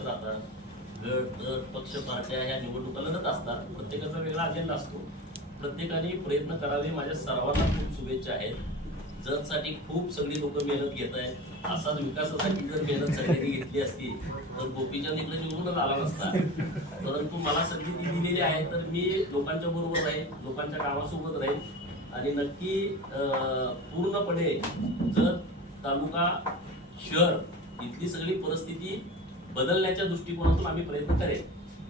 होत राहतात. गट गट पक्ष पार्ट्या ह्या निवडणुका लढत असतात प्रत्येकाचा वेगळा अजेंडा असतो. प्रत्येकाने प्रयत्न करावे माझ्या सर्वांना खूप शुभेच्छा आहेत. जतसाठी खूप सगळी लोक मेहनत घेत आहेत. असाच विकासासाठी जर मेहनत सगळ्यांनी घेतली असती तर गोपीच्या तिकडे निवडूनच आला नसता. परंतु मला संधी ती दिलेली आहे तर मी लोकांच्या बरोबर राहील लोकांच्या कामासोबत राहील आणि नक्की पूर्णपणे जत तालुका शहर इथली सगळी परिस्थिती बदलण्याच्या दृष्टिकोनातून आम्ही प्रयत्न करेल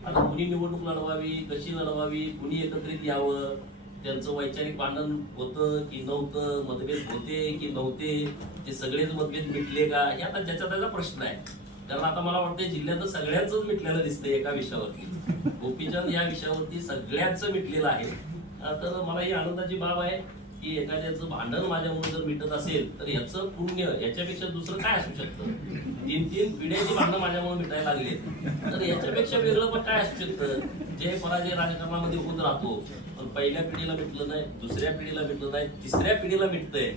आता कुणी निवडणूक लढवावी कशी लढवावी कुणी एकत्रित यावं त्यांचं वैचारिक भांडण होतं की नव्हतं मतभेद होते की नव्हते ते सगळेच मतभेद मिटले का हे आता ज्याचा त्याचा प्रश्न आहे. कारण आता मला वाटतं जिल्ह्यात सगळ्यांच मिटलेलं दिसतंय एका विषयावरती. गोपीचंद या विषयावरती सगळ्यांच मिटलेलं आहे. तर मला ही आनंदाची बाब आहे की एखाद्याचं भांडण माझ्यामुळे जर मिटत असेल तर याचं पुण्य याच्यापेक्षा दुसरं काय असू शकतं? तीन तीन पिढ्याची भांडणं माझ्यामुळे मिटायला लागले तर याच्यापेक्षा वेगळं पण काय असू शकतं? जे पराजय राजकारणामध्ये होत राहतो पण पहिल्या पिढीला भेटलं नाही दुसऱ्या पिढीला भेटलं नाही तिसऱ्या पिढीला भेटतंय.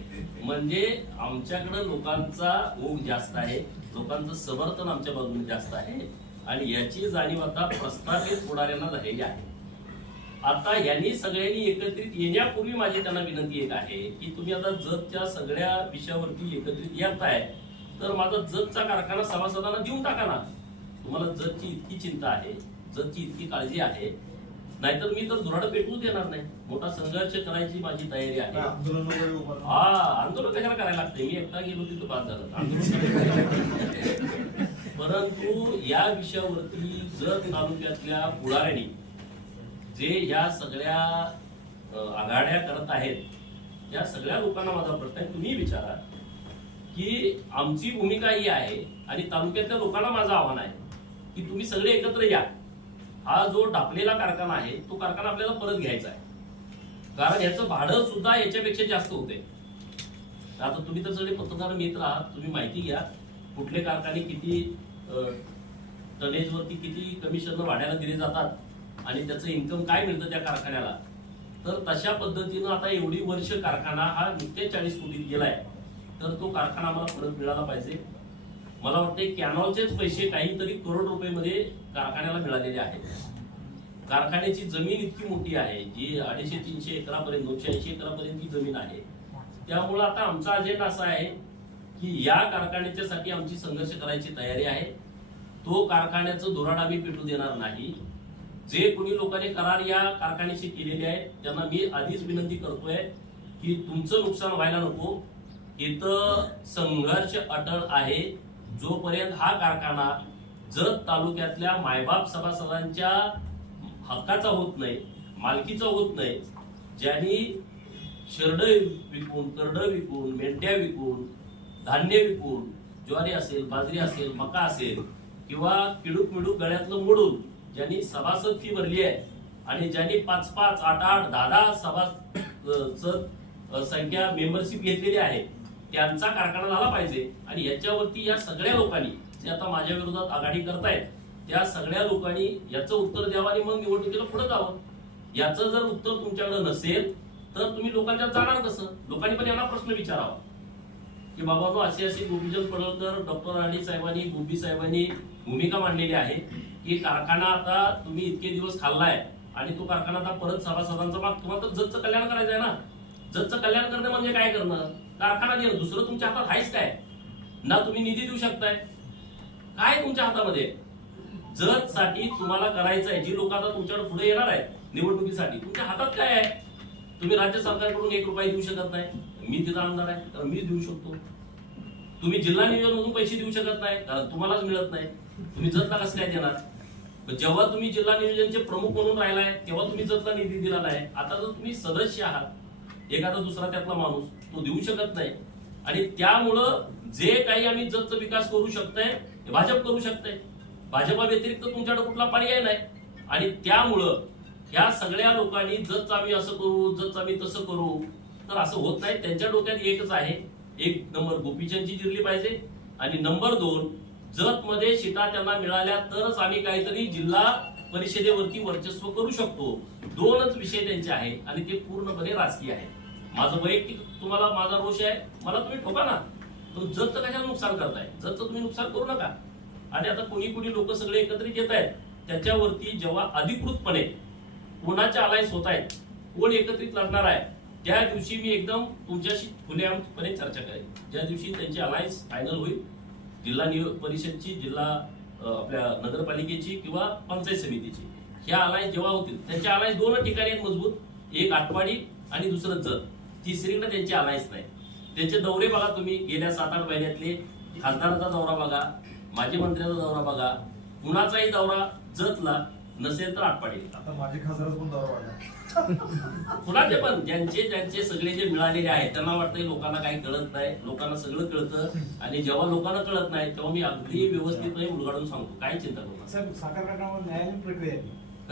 म्हणजे आमच्याकडे लोकांचा ओघ जास्त आहे लोकांचं समर्थन आमच्या बाजूने जास्त आहे आणि याची जाणीव आता प्रस्थापित होणाऱ्यांना झालेली आहे. आता यांनी सगळ्यांनी एकत्रित येण्यापूर्वी माझी त्यांना विनंती एक आहे की तुम्ही आता जगच्या सगळ्या विषयावरती एकत्रित येत आहे तर माझा जतचा कारखाना सभासदांना देऊन टाका ना. तुम्हाला जतची इतकी चिंता आहे जतची इतकी काळजी आहे. नाहीतर मी तर धुराड पेटवू देणार नाही. मोठा संघर्ष करायची माझी तयारी आहे. हा आंदोलन कशाला करायला लागते? मी एकटा गेलो तिथं बाद झालं. परंतु या विषयावरती जत तालुक्यातल्या पुढाऱ्यांनी जे या सगळ्या आघाड्या करत आहेत या सगळ्या लोकांना माझा प्रश्न आहे तुम्ही विचारा. की आमची भूमिका ही आहे आणि तालुक्यातल्या लोकांना माझं आव्हान आहे की तुम्ही सगळे एकत्र या. हा जो डापलेला कारखाना आहे तो कारखाना आपल्याला परत घ्यायचा आहे. कारण याचं भाडं सुद्धा याच्यापेक्षा जास्त होते आता तुम्ही तर सगळे पत्रकार मित्र आहात तुम्ही माहिती घ्या कुठले कारखाने किती टनेजवरती किती कमिशन वाढायला दिले जातात आणि त्याचं इन्कम काय मिळतं त्या कारखान्याला. तर तशा पद्धतीनं आता एवढी वर्ष कारखाना हा नुकतेच चाळीस कोटीत गेलाय. तर तो कारखाना आम्हाला परत मिळाला पाहिजे. मला वाटते कॅनॉलचेच पैसे काहीतरी करोड रुपये मध्ये कारखान्याला मिळालेले आहेत. कारखान्याची जमीन इतकी मोठी आहे जी अडीचशे तीनशे एकरापर्यंत दोनशे ऐंशी एकरापर्यंत ही जमीन आहे. त्यामुळं आता आमचा अजेंडा असा आहे की या कारखान्याच्यासाठी आमची संघर्ष करायची तयारी आहे. तो कारखान्याचं धोरण आम्ही पेटू देणार नाही. जे कोणी लोकांनी करार या कारखान्याशी केलेले आहे त्यांना मी आधीच विनंती करतोय की तुमचं नुकसान व्हायला नको. इथं संघर्ष अटळ आहे. जोपर्यंत हा कारखाना जत तालुक्यातल्या मायबाप सभासदांच्या हक्काचा होत नाही मालकीचा होत नाही ज्यांनी शेरड विकून करड विकून मेंढ्या विकून धान्य विकून ज्वारी असेल बाजरी असेल मका असेल किंवा किडूक मिडूक गळ्यातलं मोडून ज्यांनी सभासद फी भरली आहे आणि ज्यांनी पाच पाच आठ आठ दहा दहा सभासद संख्या मेंबरशिप घेतलेली आहे त्यांचा कारखाना झाला पाहिजे. आणि याच्यावरती या सगळ्या लोकांनी जे आता माझ्या विरोधात आघाडी करतायत त्या सगळ्या लोकांनी याचं उत्तर द्यावं आणि मग निवडणुकीला पुढे जावं. याचं जर उत्तर तुमच्याकडे नसेल तर तुम्ही लोकांच्या जाणार कसं? लोकांनी पण यांना प्रश्न विचारावा. की बाबा असे असे गोपीचंद पडळकर डॉक्टर राणी साहेबांनी गोपी साहेबांनी भूमिका मांडलेली आहे की कारखाना आता तुम्ही इतके दिवस खाल्लाय आणि तो कारखाना आता परत सभासदांचा माग तुम्हाला तर जगचं कल्याण करायचं आहे ना? जगचं कल्याण करणं म्हणजे काय करणं? कारखाना देणं दुसरं तुमच्या हातात आहेच काय? ना तुम्ही निधी देऊ शकताय. काय तुमच्या हातामध्ये? जत साठी तुम्हाला करायचं आहे जी लोक आता तुमच्याकडे पुढे येणार आहेत निवडणुकीसाठी तुमच्या हातात काय आहे? तुम्ही राज्य सरकारकडून एक रुपया देऊ शकत नाही. मी तिथं आमदार आहे तर मीच देऊ शकतो. तुम्ही जिल्हा नियोजनमधून पैसे देऊ शकत नाही कारण तुम्हालाच मिळत नाही. तुम्ही जतला कसं काय देणार? जेव्हा तुम्ही जिल्हा नियोजनचे प्रमुख म्हणून राहिलाय तेव्हा तुम्ही जतला निधी दिला नाही आता जर तुम्ही सदस्य आहात एखादा दुसरा त्यातला माणूस तो देऊ शकत नाही. आणि त्यामुळं जे काही आम्ही जतचा विकास करू शकतोय ते भाजप करू शकतंय. भाजपा व्यतिरिक्त तुमच्याकडे कुठला पर्याय नाही. आणि त्यामुळं ह्या सगळ्या लोकांनी जत आम्ही असं करू जत आम्ही तसं करू तर असं होत नाही. त्यांच्या डोक्यात एकच आहे. एक नंबर गोपीचंदची जिरली पाहिजे. आणि नंबर दोन जत मध्ये शिटा त्यांना मिळाल्या तरच आम्ही काहीतरी जिल्हा परिषदेवरती वर्चस्व करू शकतो. दोनच विषय त्यांचे आहेत आणि ते पूर्णपणे राजकीय आहे माझं वैयक्तिक तुम्हाला माझा रोष आहे. मला तुम्ही ठोका ना. तो जतचं कशाला नुकसान करताय? जतचं तुम्ही नुकसान करू नका. आणि आता कोणी कोणी लोक सगळे एकत्रित येत आहेत. त्याच्यावरती जेव्हा अधिकृतपणे कोणाच्या अलायन्स होत आहेत कोण एकत्रित लढणार आहे त्या दिवशी मी एकदम तुमच्याशी खुलेआमपणे चर्चा करेन. ज्या दिवशी त्यांची अलायन्स फायनल होईल जिल्हा नियो परिषदची जिल्हा आपल्या नगरपालिकेची किंवा पंचायत समितीची. ह्या अलायन्स जेव्हा होतील त्यांच्या अलायन्स दोन ठिकाणी आहेत मजबूत. एक आठवाडी आणि दुसरं जत. तिसरीकडे त्यांची अलायन्स नाही. त्यांचे दौरे बघा तुम्ही गेल्या सात आठ महिन्यातले. खासदाराचा दौरा बघा माजी मंत्र्याचा दौरा बघा. कुणाचाही दौरा जतला नसेल तर आटपाडीला आता माझे खासदारच पण दौरा वाढला कुणाचे पण ज्यांचे ज्यांचे सगळे जे मिळालेले आहेत त्यांना वाटतंय लोकांना काही कळत नाही लोकांना सगळं कळतं. आणि जेव्हा लोकांना कळत नाही तेव्हा मी अगदी व्यवस्थितपणे उलगाडून सांगतो. काय चिंता करू साखर न्यायालयीन प्रक्रिया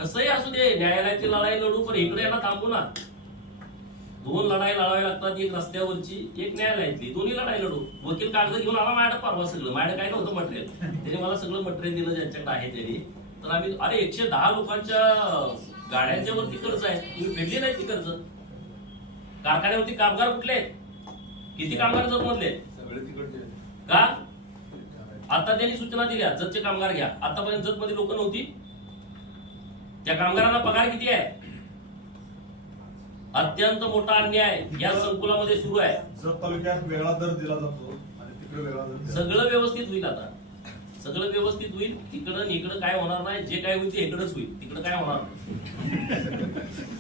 कसंही असू दे न्यायालयाची लढाई लढू पण इकडे याला थांबू ना. दोन लढाई लढावी लागतात एक रस्त्यावरची एक न्यायालयातली. दोन्ही लढाई लढू. वकील कागद घेऊन आला माझ्याकडे परवा सगळं. माझ्याकडे काय नव्हतं मटेरियल त्याने मला सगळं मटेरियल दिलं ज्यांच्याकडे आहे त्यांनी. तर आम्ही अरे एकशे दहा लोकांच्या गाड्यांच्या वरती कर्ज आहे. तुम्ही फेडली नाही ती कर्ज. कारखान्यावरती कामगार कुठले किती कामगार जत मधले का? आता त्यांनी सूचना दिल्या जतचे कामगार घ्या. आतापर्यंत जत मध्ये लोक नव्हती. त्या कामगारांना पगार किती आहे? अत्यंत मोठा अन्याय या संकुलामध्ये सुरू आहे. जत तालुक्यात वेगळा दर दिला जातो आणि तिकडे वेगळा दर दिला सगळं व्यवस्थित होईल आता. सगळं व्यवस्थित होईल तिकडं इकडं काय होणार नाही जे काय होईल ते इकडंच होईल तिकडं काय होणार नाही.